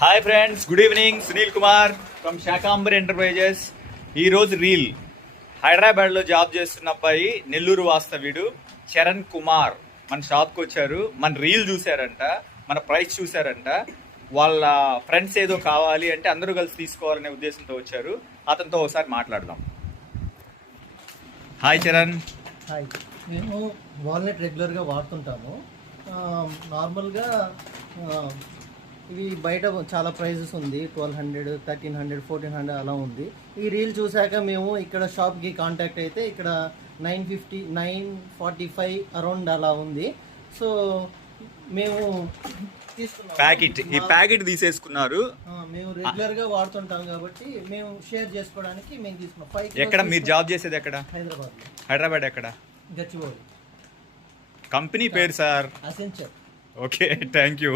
Hi friends, good evening. Sunil Kumar from Shakambari enterprises. ఈరోజు reel హైదరాబాద్లో job చేస్తున్న అబ్బాయి, నెల్లూరు వాస్తవ్యుడు చరణ్ కుమార్ మన షాప్కి వచ్చారు. మన రీల్ చూశారంట, మన ప్రైస్ చూశారంట. వాళ్ళ ఫ్రెండ్స్ ఏదో కావాలి అంటే అందరూ కలిసి తీసుకోవాలనే ఉద్దేశంతో వచ్చారు. అతనితో ఒకసారి మాట్లాడదాం. హాయ్ చరణ్. హాయ్, మేము వాల్నట్ రెగ్యులర్గా వాడుతుంటాము. నార్మల్గా ఇవి బయట చాలా ప్రైజెస్ ఉంది, 1200, 1300, 1400 అలా ఉంది. ఈ రీల్ చూశాక మేము ఇక్కడ షాప్కి కాంటాక్ట్ అయితే ఇక్కడ 950, 945 అరౌండ్ అలా ఉంది. సో మేము తీసుకున్నాం. ఈ ప్యాకెట్ తీసేసుకున్నారు. మేము రెగ్యులర్గా వాడుతుంటాం కాబట్టి మేము షేర్ చేసుకోవడానికి మేము తీసుకున్నాం. 5 ఎక్కడ మీరు జాబ్ చేసేది? ఎక్కడ? హైదరాబాద్ ఎక్కడ? గచ్చిబౌలి. కంపెనీ పేరు sir? Accenture. Okay, thank you.